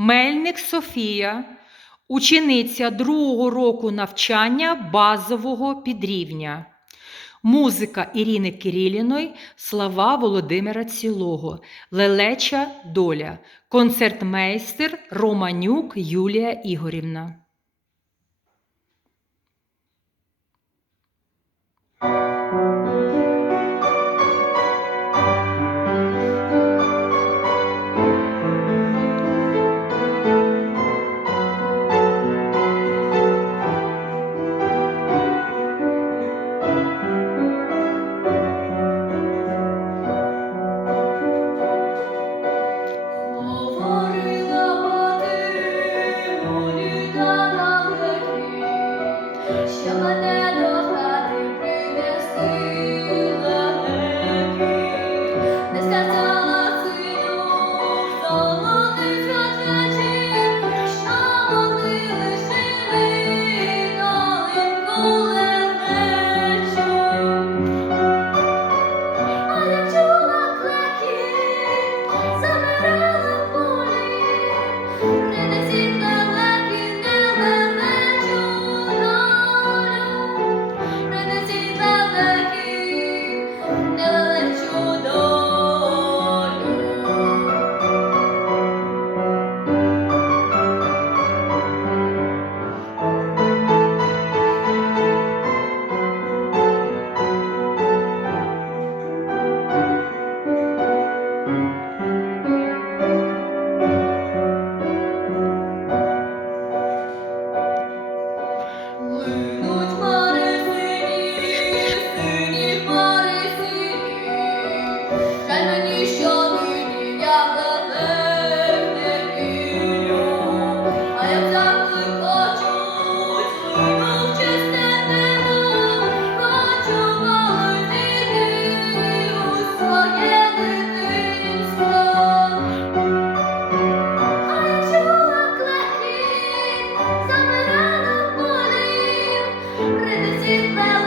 Мельник Софія, учениця другого року навчання базового підрівня. Музика Ірини Киріліної, слова Володимира Цілого, Лелеча Доля, концертмейстер Романюк Юлія Ігорівна. що мене до хати принесли легкі. goodbye.